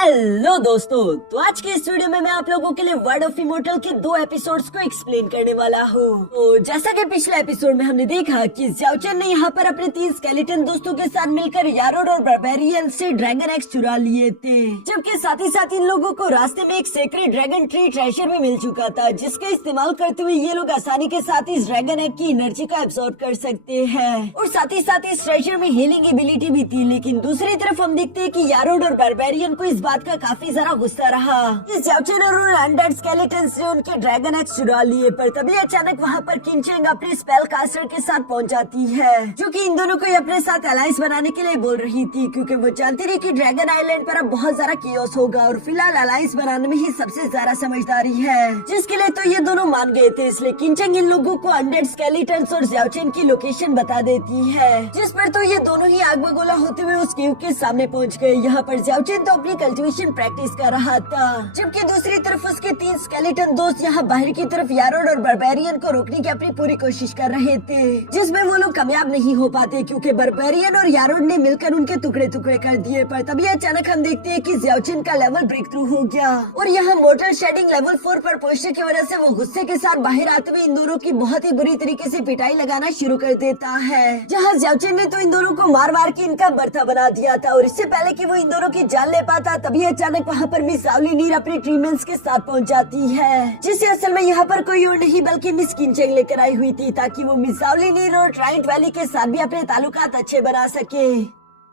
Hello दोस्तों, तो आज के इस वीडियो में मैं आप लोगों के लिए वर्ड ऑफ इमोर्टल के 2 एपिसोड्स को एक्सप्लेन करने वाला हूँ। तो जैसा कि पिछले एपिसोड में हमने देखा कि ज़्याओचेन ने यहाँ पर अपने 3 स्केलेटन दोस्तों के साथ मिलकर यारोड और बारबेरियन से ड्रैगन एग्स चुरा लिए थे, जबकि साथ ही साथ इन लोगों को रास्ते में एक सेक्रेट ड्रैगन ट्री ट्रेजर भी मिल चुका था, जिसका इस्तेमाल करते हुए ये लोग आसानी के साथ इस ड्रैगन एग की एनर्जी को एब्सॉर्ब कर सकते हैं। और साथ ही साथ इस ट्रेजर में हीलिंग एबिलिटी भी थी। लेकिन दूसरी तरफ हम देखते हैं कि यारोड और बारबेरियन को इस बात का काफी ज्यादा गुस्सा रहा कि ज़्याओचेन और अनडेड स्केलेटन्स ने उनके ड्रैगन एग्स चुरा लिए। पर तभी अचानक वहाँ पर किनचेंग अपने स्पेल कास्टर के साथ पहुँच जाती है, जो कि इन दोनों को अपने साथ अलायंस बनाने के लिए बोल रही थी, क्योंकि वो जानती रही कि ड्रैगन आइलैंड पर अब बहुत सारा कियोस होगा और फिलहाल अलायंस बनाने में ही सबसे ज्यादा समझदारी है, जिसके लिए तो ये दोनों मान गए थे। इसलिए किनचेंग इन लोगों को अनडेड स्केलेटन्स और ज़्याओचेन की लोकेशन बता देती है, जिस पर तो ये दोनों ही आग बगोला होते हुए उस केव के सामने पहुँच गए। यहाँ पर ज़्याओचेन तो अपनी कल्टीवेशन प्रैक्टिस कर रहा था, जबकि दूसरी तरफ उसके 3 स्केलेटन दोस्त यहाँ बाहर की तरफ यारोड और बारबेरियन को रोकने की अपनी पूरी कोशिश कर रहे थे, जिसमें वो लोग कामयाब नहीं हो पाते, क्योंकि बारबेरियन और यारोड ने मिलकर उनके टुकड़े टुकड़े कर दिए। पर तभी अचानक हम देखते हैं कि ज़्याओचेन का लेवल ब्रेक थ्रू हो गया और यहाँ मोर्टल शेडिंग लेवल 4 पर पहुंचने की वजह से वो गुस्से के साथ बाहर आते हुए इन दोनों की बहुत ही बुरी तरीके से पिटाई लगाना शुरू कर देता है, जहाँ ज़्याओचेन ने तो इन दोनों को मार मार के इनका बर्था बना दिया था। और इससे पहले कि वो इन दोनों की जान ले पाता, तभी अचानक वहाँ पर मिस ज़ाओलिनीर अपने ट्रीमेंट्स के साथ पहुँच जाती है, जिसे असल में यहाँ पर कोई और नहीं बल्कि मिस किनचेंग लेकर आई हुई थी, ताकि वो मिस ज़ाओलिनीर और ट्राइडेंट वैली के साथ भी अपने ताल्लुकात अच्छे बना सके।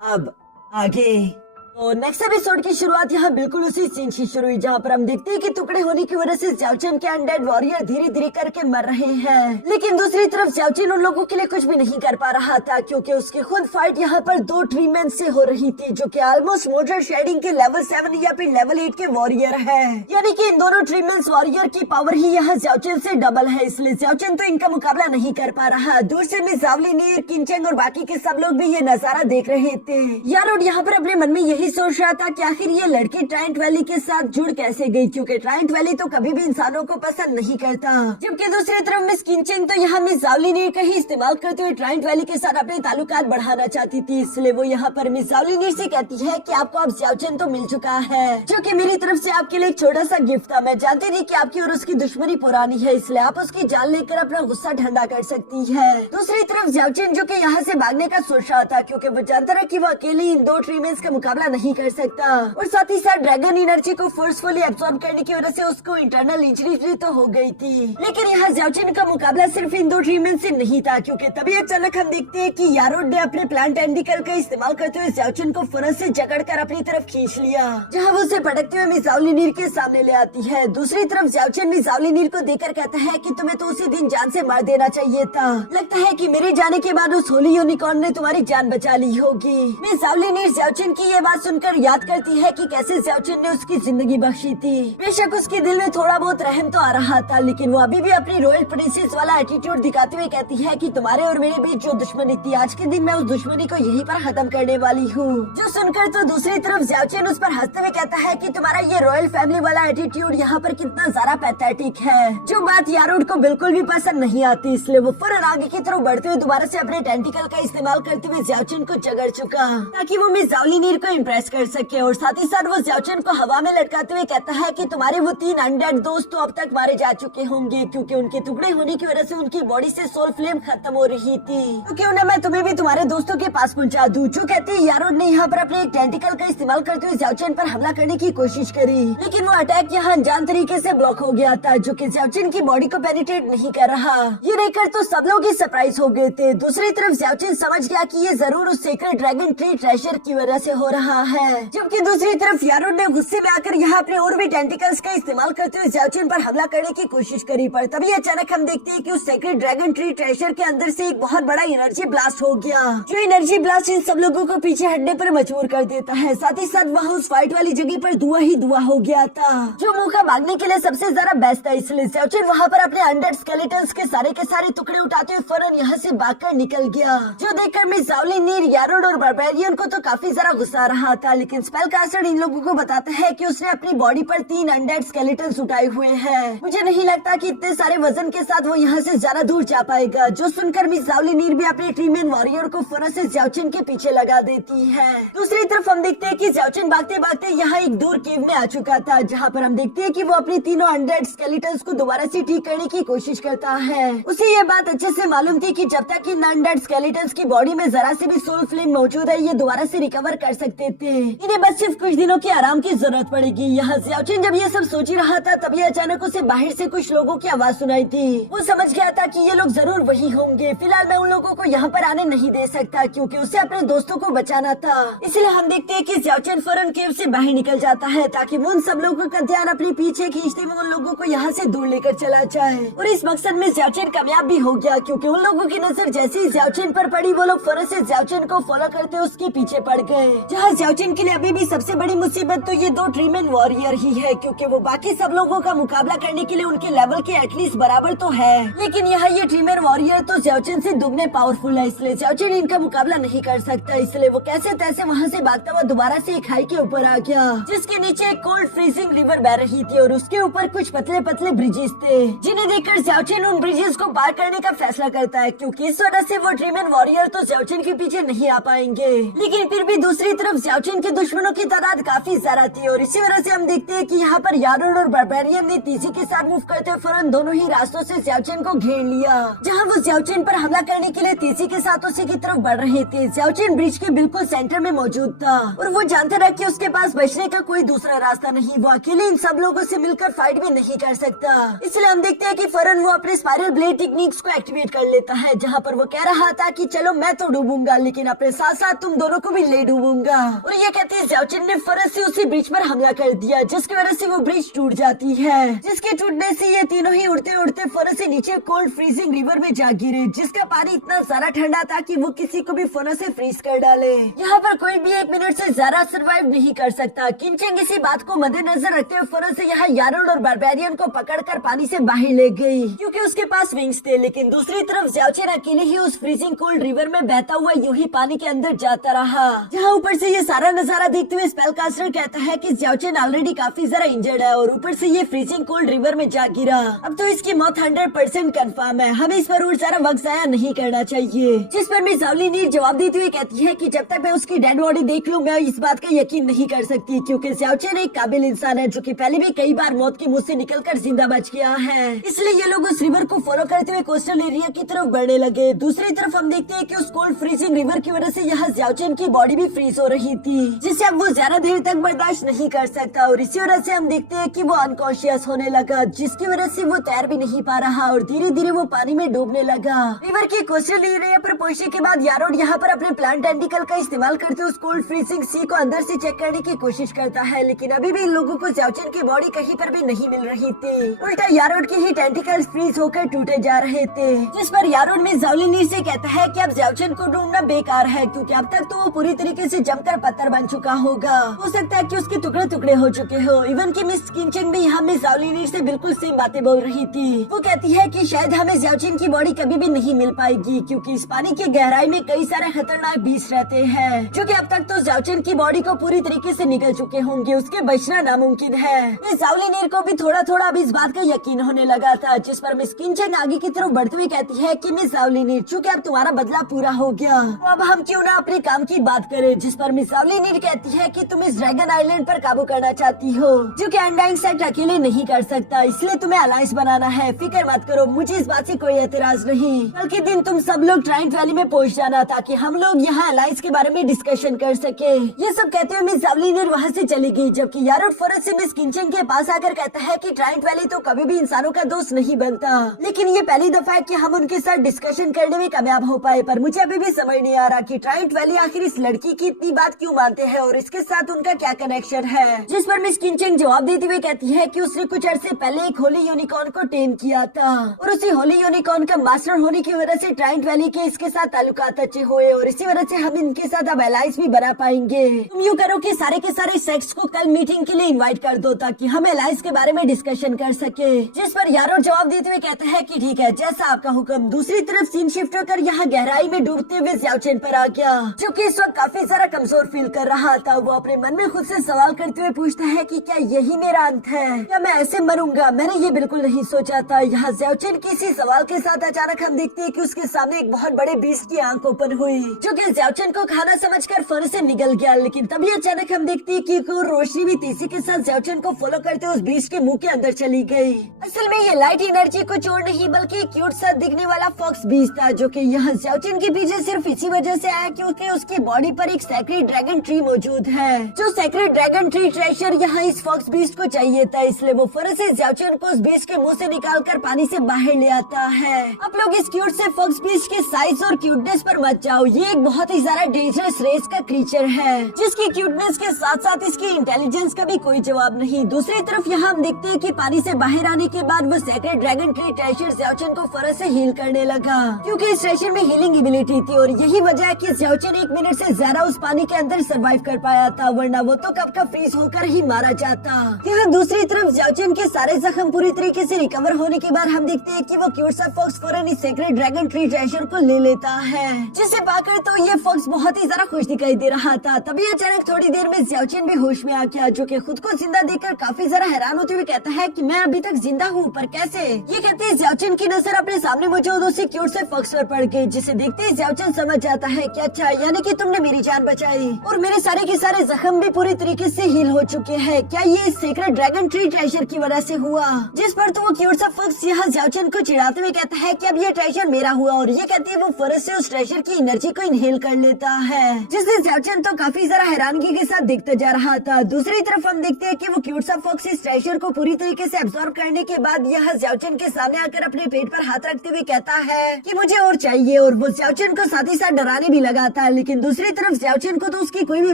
अब आगे तो नेक्स्ट एपिसोड की शुरुआत यहाँ बिल्कुल उसी सीन से शुरू हुई, जहाँ पर हम देखते हैं कि टुकड़े होने की वजह से ज़्याओचेन के अनडेड वॉरियर धीरे धीरे करके मर रहे हैं। लेकिन दूसरी तरफ ज़्याओचेन उन लोगों के लिए कुछ भी नहीं कर पा रहा था, क्योंकि उसकी खुद फाइट यहाँ पर 2 ट्रीमेन से हो रही थी, जो कि ऑलमोस्ट मोर्टल शेडिंग के लेवल 7 या फिर लेवल 8 के वॉरियर है। यानी कि इन दोनों ट्रीमेंस वॉरियर की पावर ही यहाँ ज़्याओचेन से डबल है, इसलिए ज़्याओचेन तो इनका मुकाबला नहीं कर पा रहा। दूर से मिस ज़ाओलिनीर, किनचेंग और बाकी के सब लोग भी ये नजारा देख रहे थे। यारोड यहाँ पर अपने मन में यही सोच रहा था कि आखिर ये लड़की ट्राइडेंट वैली के साथ जुड़ कैसे गई, क्योंकि ट्राइडेंट वैली तो कभी भी इंसानों को पसंद नहीं करता। जबकि दूसरी तरफ मिस किनचेंग तो यहाँ मिस ज़ाओलिनीर का ही इस्तेमाल करते हुए ट्राइडेंट वैली के साथ अपने ताल्लुकात बढ़ाना चाहती थी। इसलिए वो यहाँ पर मिस ज़ाओलिनीर से कहती है कि आपको अब ज़्याओचेन तो मिल चुका है, जो कि मेरी तरफ से आपके लिए एक छोटा सा गिफ्ट था। मैं जानती थी कि आपकी और उसकी दुश्मनी पुरानी है, इसलिए आप उसकी जान लेकर अपना गुस्सा ठंडा कर सकती है। दूसरी तरफ ज़्याओचेन, जो कि यहाँ से भागने का सोच रहा था, क्योंकि वो जानता था कि वो अकेले इन 2 ट्रीमेंस का मुकाबला नहीं कर सकता, और साथ ही साथ ड्रैगन एनर्जी को फोर्सफुली एब्सॉर्ब करने की वजह से उसको इंटरनल इंजरी भी तो हो गई थी। लेकिन यहाँ ज़्याओचेन का मुकाबला सिर्फ इन 2 ट्रीमेंस से नहीं था, क्योंकि तभी अचानक हम देखते हैं कि यारोड ने अपने प्लांट टेंटिकल का इस्तेमाल करते हुए ज़्याओचेन को फौरन से जकड़कर अपनी तरफ खींच लिया, जहाँ वो उसे पटकते हुए मिस ज़ाओलिनीर के सामने ले आती है। दूसरी तरफ ज़्याओचेन मिस ज़ाओलिनीर को देखकर कहता है कि तुम्हें तो उसी दिन जान से मार देना चाहिए था, लगता है कि मेरे जाने के बाद उस होली यूनिकॉर्न ने तुम्हारी जान बचा ली होगी। मिस ज़ाओलिनीर ज़्याओचेन की ये बात सुनकर याद करती है कि कैसे ज़्याओचेन ने उसकी जिंदगी बख्शी थी। बेशक उसके दिल में थोड़ा बहुत रहम तो आ रहा था, लेकिन वो अभी भी अपनी रॉयल प्रिंसेस वाला एटीट्यूड दिखाते हुए कहती है कि तुम्हारे और मेरे बीच जो दुश्मनी थी, आज के दिन मैं उस दुश्मनी को यहीं पर खत्म करने वाली हूँ। जो सुनकर तो दूसरी तरफ ज़्याओचेन उस पर हंसते हुए कहता है कि तुम्हारा ये रॉयल फैमिली वाला एटीट्यूड यहाँ पर कितना ज्यादा पैथेटिक है, जो बात यारोड को बिल्कुल भी पसंद नहीं आती। इसलिए वो फौरन आगे की तरफ बढ़ते हुए दोबारा से अपने टेंटिकल का इस्तेमाल करते हुए ज़्याओचेन को जगड़ चुका, ताकि वो मिस ज़ाओलिनीर को इम्प्रेस कर सके। और साथ ही साथ वो ज़्याओचेन को हवा में लटकाते हुए कहता है कि तुम्हारे वो 3 अनडेड दोस्त तो अब तक मारे जा चुके होंगे, क्योंकि उनके टुकड़े होने की वजह से उनकी बॉडी से सोल फ्लेम खत्म हो रही थी, तो क्यों ना मैं तुम्हें भी तुम्हारे दोस्तों के पास पहुंचा दूं। जो कहते हैं यारोड ने यहाँ पर अपने एक टेंटिकल का इस्तेमाल करते हुए ज़्याओचेन पर हमला करने की कोशिश करी, लेकिन वो अटैक यहाँ अनजान तरीके से ब्लॉक हो गया था, जो कि ज़्याओचेन की बॉडी को पेनिट्रेट नहीं कर रहा। ये देखकर तो सब लोग ही सरप्राइज हो गए थे। दूसरी तरफ ज़्याओचेन समझ गया कि ये जरूर उस सेक्रेट ड्रैगन ट्री ट्रेजर की वजह से हो रहा है, जबकि दूसरी तरफ यारोड ने गुस्से में आकर यहाँ अपने और भी टेंटिकल्स का इस्तेमाल करते हुए ज़्याओचेन पर हमला करने की कोशिश करी। पर तभी अचानक हम देखते हैं कि उस सेक्रेट ड्रैगन ट्री ट्रेजर के अंदर से एक बहुत बड़ा एनर्जी ब्लास्ट हो गया, जो एनर्जी ब्लास्ट इन सब लोगों को पीछे हटने पर मजबूर कर देता है। साथ ही साथ वहाँ उस फाइट वाली जगह पर धुआं ही धुआं हो गया था, जो मौका भागने के लिए सबसे ज्यादा बेस्ट था। इसलिए ज़्याओचेन वहाँ पर अपने अनडेड स्केलेटन्स के सारे टुकड़े उठाते हुए फौरन यहाँ से भागकर निकल गया, जो देखकर मिस ज़ाओलिनीर, यारोड और बारबेरियन को तो काफी ज्यादा गुस्सा रहा। रहा था, लेकिन स्पेलकास्टर इन लोगों को बताता है कि उसने अपनी बॉडी पर 3 अनडेड स्केलेटन्स उठाए हुए हैं। मुझे नहीं लगता कि इतने सारे वजन के साथ वो यहाँ से ज्यादा दूर जा पाएगा। जो सुनकर मिस ज़ाओलिनीर भी अपने ट्रीमैन वॉरियर को फौरन से ज़्याओचेन के पीछे लगा देती है। दूसरी तरफ हम देखते हैं कि ज़्याओचेन भागते भागते यहाँ एक दूर केव में आ चुका था, जहाँ पर हम देखते हैं कि वो अपनी तीनों अनडेड स्केलेटन्स को दोबारा से ठीक करने की कोशिश करता है। उसे ये बात अच्छे से मालूम थी कि जब तक इन अनडेड स्केलेटन्स की बॉडी में जरा से भी सोल फ्लेम मौजूद है, ये दोबारा से रिकवर कर सकते थे। इन्हें बस सिर्फ कुछ दिनों के आराम की जरूरत पड़ेगी। यहाँ ज़्याओचेन जब ये सब सोच ही रहा था, तभी अचानक उसे बाहर से कुछ लोगों की आवाज सुनाई थी। वो समझ गया था कि ये लोग जरूर वही होंगे। फिलहाल मैं उन लोगों को यहाँ पर आने नहीं दे सकता, क्योंकि उसे अपने दोस्तों को बचाना था। इसलिए हम देखते हैं कि ज़्याओचेन फौरन केव से बाहर निकल जाता है, ताकि वो उन सब लोगों का ध्यान अपने पीछे खींचते हुए उन लोगों को यहाँ से दूर लेकर चला जाए। और इस मकसद में ज़्याओचेन कामयाब भी हो गया, क्योंकि उन लोगों की नजर जैसे ही ज़्याओचेन पर पड़ी, वो लोग फौरन से ज़्याओचेन को फॉलो करते उसके पीछे पड़ गए। जहाँ ज़्याओचेन के लिए अभी भी सबसे बड़ी मुसीबत तो ये 2 ट्रीमैन वॉरियर ही है, क्योंकि वो बाकी सब लोगों का मुकाबला करने के लिए उनके लेवल के एटलीस्ट बराबर तो है, लेकिन यहाँ ये ट्रीमैन वॉरियर तो ज़्याओचेन से दुगने पावरफुल है। इसलिए ज़्याओचेन इनका मुकाबला नहीं कर सकता। इसलिए वो कैसे तैसे वहाँ से भागता हुआ दोबारा से एक खाई के ऊपर आ गया, जिसके नीचे एक कोल्ड फ्रीजिंग रिवर बह रही थी और उसके ऊपर कुछ पतले पतले ब्रिजेस थे, जिन्हें देखकर ज़्याओचेन उन ब्रिजेस को पार करने का फैसला करता है, क्योंकि इस वजह से वो ट्रीमैन वॉरियर तो ज़्याओचेन के पीछे नहीं आ पाएंगे। लेकिन फिर भी दूसरी तरफ ज़्याओचेन के दुश्मनों की तादाद काफी ज्यादा थी, और इसी वजह से हम देखते हैं कि यहाँ पर यारोड और बारबेरियन ने तीसी के साथ मूव करते हुए फौरन दोनों ही रास्तों से ज़्याओचेन को घेर लिया। जहाँ वो ज़्याओचेन पर हमला करने के लिए तीसी के साथ उसी की तरफ बढ़ रहे थे, ज़्याओचेन ब्रिज के बिल्कुल सेंटर में मौजूद था और वो जानता था कि उसके पास बचने का कोई दूसरा रास्ता नहीं। वो अकेले इन सब लोगों से मिलकर फाइट भी नहीं कर सकता। इसलिए हम देखते हैं कि फौरन वो अपने स्पाइरल ब्लेड टेक्निक्स को एक्टिवेट कर लेता है, जहाँ पर वो कह रहा था कि चलो मैं तो डूबूंगा, लेकिन अपने साथ साथ तुम दोनों को भी ले डूबूंगा। और ये कहते ज़्याओचेन ने फौरन से उसी ब्रिज पर हमला कर दिया, जिसकी वजह से वो ब्रिज टूट जाती है। जिसके टूटने से ये तीनों ही उड़ते उड़ते फौरन से नीचे कोल्ड फ्रीजिंग रिवर में जा गिरे, जिसका पानी इतना ज्यादा ठंडा था कि वो किसी को भी फौरन से फ्रीज कर डाले। यहाँ पर कोई भी 1 मिनट से ज्यादा सर्वाइव नहीं कर सकता। किंचेंग इसी बात को मद्देनजर रखते हुए फौरन से यहाँ यारोड और बारबेरियन को पकड़कर पानी से बाहर ले गई, क्योंकि उसके पास विंग्स थे। लेकिन दूसरी तरफ ज़्याओचेन अकेले ही उस फ्रीजिंग कोल्ड रिवर में बहता हुआ यूं ही पानी के अंदर जाता रहा। जहाँ ऊपर से ये सारा नजारा देखते हुए स्पेलकास्टर कहता है कि ज़्याओचेन ऑलरेडी काफी ज्यादा इंजर्ड है और ऊपर से ये फ्रीजिंग कोल्ड रिवर में जा गिरा। अब तो इसकी मौत 100% कंफर्म है। हमें इस पर और ज्यादा वक्त जाया नहीं करना चाहिए। जिस पर मिस ज़ाओलिनीर जवाब देती हुई कहती है कि जब तक मैं उसकी डेड बॉडी देख लूं, मैं इस बात का यकीन नहीं कर सकती, क्योंकि ज़्याओचेन एक काबिल इंसान है जो कि पहले भी कई बार मौत के मुंह से निकलकर जिंदा बच गया है। इसलिए ये लोग उस रिवर को फॉलो करते हुए कोस्टल एरिया की तरफ बढ़ने लगे। दूसरी तरफ हम देखते हैं कि उस कोल्ड फ्रीजिंग रिवर की वजह से यहाँ ज़्याओचेन की बॉडी भी फ्रीज हो रही थी, जिसे अब वो ज्यादा देर तक बर्दाश्त नहीं कर सकता। और इसी वजह से हम देखते हैं कि वो अनकॉन्शियस होने लगा, जिसकी वजह से वो तैर भी नहीं पा रहा और धीरे धीरे वो पानी में डूबने लगा। रिवर की कोस्टल एरिया पर पहुंचने के बाद यारोड यहाँ पर अपने प्लांट टेंटिकल का इस्तेमाल करते उस कोल्ड फ्रीजिंग सी को अंदर से चेक करने की कोशिश करता है, लेकिन अभी भी इन लोगों को ज़्याओचेन की बॉडी कहीं पर भी नहीं मिल रही थी। उल्टा यारोड के ही टेंटिकल्स फ्रीज होकर टूटे जा रहे थे, जिस पर यारोड में ज़ाओलिनीर से कहता है कि अब ज़्याओचेन को ढूंढना बेकार है, क्योंकि अब तक तो वो पूरी तरीके से जमकर पत्थर बन चुका होगा। हो सकता है कि उसके टुकड़े टुकड़े हो चुके हो। इवन की मिस किंचेंग भी यहाँ मिस ज़ाओलिनीर से बिल्कुल सेम बातें बोल रही थी। वो कहती है कि शायद हमें ज़्याओचेन की बॉडी कभी भी नहीं मिल पाएगी, क्योंकि इस पानी की गहराई में कई सारे खतरनाक बीस्ट रहते हैं, जो कि अब तक तो ज़्याओचेन की बॉडी को पूरी तरीके से निकल चुके होंगे। उसके बचना नामुमकिन है। मिस ज़ाओलिनीर को भी थोड़ा थोड़ा अब इस बात का यकीन होने लगा था, जिस पर मिस किंचेंग आगे की तरफ बढ़ते हुए कहती है कि मिस ज़ाओलिनीर, चूँकि अब तुम्हारा बदला पूरा हो गया, तो अब हम क्यों ना अपने काम की बात करें। जिस पर मिस ज़ाओलिनीर कहती है कि तुम इस ड्रैगन आइलैंड पर काबू करना चाहती हो, जो कि अनडाइंग सेट अकेले नहीं कर सकता, इसलिए तुम्हें अलायंस बनाना है। फिक्र मत करो, मुझे इस बात से कोई एतराज नहीं। कल के दिन तुम सब लोग ट्राइंट वैली में पहुंच जाना, ताकि हम लोग यहाँ अलायंस के बारे में डिस्कशन कर सके। ये सब कहते हुए मिस ज़ाओलिनीर वहाँ से चली गई, जबकि यारोड फौरन से मिस किंचेंग के पास आकर कहता है कि ट्राइंट वैली तो कभी भी इंसानों का दोस्त नहीं बनता, लेकिन ये पहली दफा है कि हम उनके साथ डिस्कशन करने में कामयाब हो पाए। पर मुझे अभी भी समझ नहीं आ रहा कि ट्राइंट वैली आखिर इस लड़की की इतनी बात क्यों मानते हैं और इसके साथ उनका क्या कनेक्शन है। जिस पर मिस किंचेंग जवाब देते हुए कहती है कि उसने कुछ अरसे पहले एक होली यूनिकॉर्न को टेम किया था, और उसी होली यूनिकॉर्न का मास्टर होने की वजह से ट्राइंट वैली के इसके साथ ताल्लुकात अच्छे हुए, और इसी वजह से हम इनके साथ अब अलायंस भी बना पाएंगे। तुम यूँ करो कि सारे के सारे सेक्स को कल मीटिंग के लिए इनवाइट कर दो, ताकि हम अलायंस के बारे में डिस्कशन कर सके। जिस पर यारोड जवाब देते हुए कहता है कि ठीक है, जैसा आपका हुक्म। दूसरी तरफ सीन शिफ्ट होकर यहाँ गहराई में डूबते हुए ज़्याओचेन पर आ गया, जो कि इस वक्त काफी सारा कमजोर फील कर रहा था। वो अपने मन में खुद से सवाल करते हुए पूछता है कि क्या यही मेरा अंत है, क्या मैं ऐसे मरूंगा। मैंने ये बिल्कुल नहीं सोचा था। यहाँ ज़्याओचेन के इसी सवाल के साथ अचानक हम देखते हैं कि उसके सामने एक बहुत बड़े बीस्ट की आंख ओपन हुई, जो कि ज़्याओचेन को खाना समझकर फन से निकल गया। लेकिन तभी अचानक हम देखते हैं कि रोशनी भी तेजी के साथ ज़्याओचेन को फॉलो करते हुए उस बीस्ट के मुंह के अंदर चली गई। असल में ये लाइट एनर्जी कुछ और नहीं बल्कि क्यूट सा दिखने वाला फॉक्स बीस्ट था, जो कि यहाँ ज़्याओचेन के पीछे सिर्फ इसी वजह से आया क्योंकि उसकी बॉडी पर एक सेक्रेट ड्रैगन ट्री मौजूद है। जो सेक्रेट ड्रैगन ट्री ट्रेजर यहाँ इस फॉक्स बीस्ट को चाहिए था, इसलिए वो फौरन से ज़्याओचेन को उस बीस्ट के मुंह से निकालकर पानी से बाहर ले आता है। आप लोग इस क्यूट से फॉक्स बीस्ट के साइज और क्यूटनेस पर मत जाओ। ये एक बहुत ही ज्यादा डेंजरस रेस का क्रीचर है, जिसकी क्यूटनेस के साथ साथ इसकी इंटेलिजेंस का भी कोई जवाब नहीं। दूसरी तरफ यहाँ हम देखते हैं कि पानी से बाहर आने के बाद वो सेक्रेट ड्रैगन ट्री ट्रेजर ज़्याओचेन को फौरन से हील करने लगा, क्योंकि इस ट्रेजर में हीलिंग एबिलिटी थी और यही वजह है कि ज़्याओचेन 1 मिनट से ज्यादा उस पानी के अंदर सरवाइव कर पाया था, वरना वो तो कब का फ्रीज होकर ही मारा जाता। यहाँ दूसरी तरफ ज़्याओचेन के सारे जख्म पूरी तरीके से रिकवर होने के बाद हम देखते हैं कि वो क्यूट सा फॉक्स फौरन इस सेक्रेट ड्रैगन ट्री ट्रेजर को ले लेता है, जिसे पाकर तो ये फॉक्स बहुत ही ज्यादा खुश दिखाई दे रहा था। तभी अचानक थोड़ी देर में ज़्याओचेन भी होश में आ गया, जो कि खुद को जिंदा देखकर काफी ज्यादा हैरान होते हुए कहता है कि मैं अभी तक जिंदा हूँ, पर कैसे। ये कहते हैं ज़्याओचेन की नजर अपने सामने मौजूद उसी क्यूट से फॉक्स पर पड़ गई, जिसे देखते ही ज़्याओचेन समझ जाता है कि अच्छा, यानी कि तुमने मेरी जान बचाई और मेरे सारे के सारे जख्म भी पूरी तरीके से हील हो चुके हैं। क्या ये सीक्रेट ड्रैगन ट्री ट्रेजर की वजह से हुआ? जिस पर तो वो क्यूट सा फॉक्स यहाँ ज़्याओचेन को चिढ़ाते हुए कहता है कि अब ये ट्रेजर मेरा हुआ, और ये कहती है वो फौरन से उस ट्रेजर की एनर्जी को इनहेल कर लेता है, जिससे ज़्याओचेन तो काफी ज्यादा हैरानगी के साथ देखता जा रहा था। दूसरी तरफ हम देखते हैं कि वो क्यूट सा फॉक्स इस ट्रेजर को पूरी तरीके से एब्जॉर्ब करने के बाद यह ज़्याओचेन के सामने आकर अपने पेट पर हाथ रखते हुए कहता है कि मुझे और चाहिए, और वो ज़्याओचेन को साथ ही साथ डराने भी लगाता है। लेकिन दूसरी तरफ ज़्याओचेन को तो उसकी कोई भी